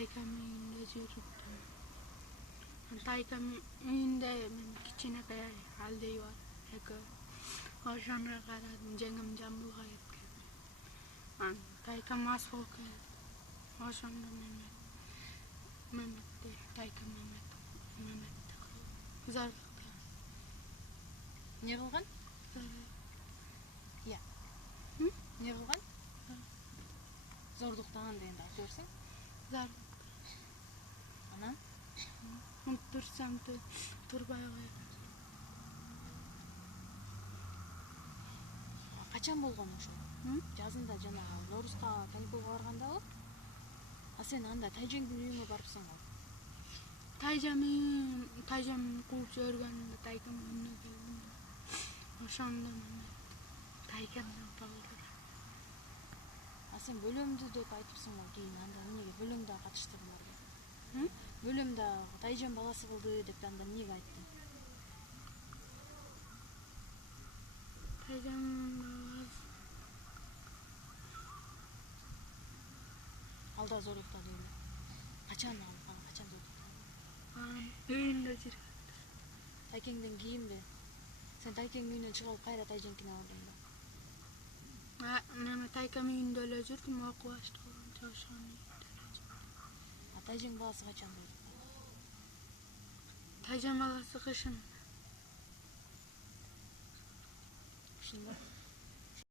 Taykan uyunda жүрүптүм. Taykan uyunda кичинекей алдей бар. Экөө. Ошону карадым, жеңим жамбылга кеткен. Тайкан мас болуп келди. Ошондо Меметти, Тайкан Меметти зарыктаган. Не кылган? Иә. Не кылган? Зордуктаган дегенди айтып берсең? Зарыктаган. Анан? Турсам турбай койгон. Качан болгон ошо? Жазында жана Ноорузга каникулга баргандабы? Сен анда Тайжеңдин үйүнө барыпсың го. Тайжам кууп жибергенде Тайкан үйүнө келдим. Ошондо Тайкандан табылды. Сен бөлөмдү деп айтыпсың го кийин, анда эмнеге бөлөмдө катыштыгың бар деп? Бөлөмдө Тайжан баласы кылды деп анда эмнеге айттың? Тайжан баласы. Алда зоруктады эле. Качан зоруктады? Үйүндө жүргөн. Тайкеңден кийинби? Сен Тайкеңдин үйүнөн чыгып алып кайра Тайжеңкине бардың да? Мен Тайкан үйүндө эле жүрдүм, окуу баштаган чоошкан үйүндө эле жүрдүм. Тайжең баласы качан болду? Тайжан баласы кышында. Кышында?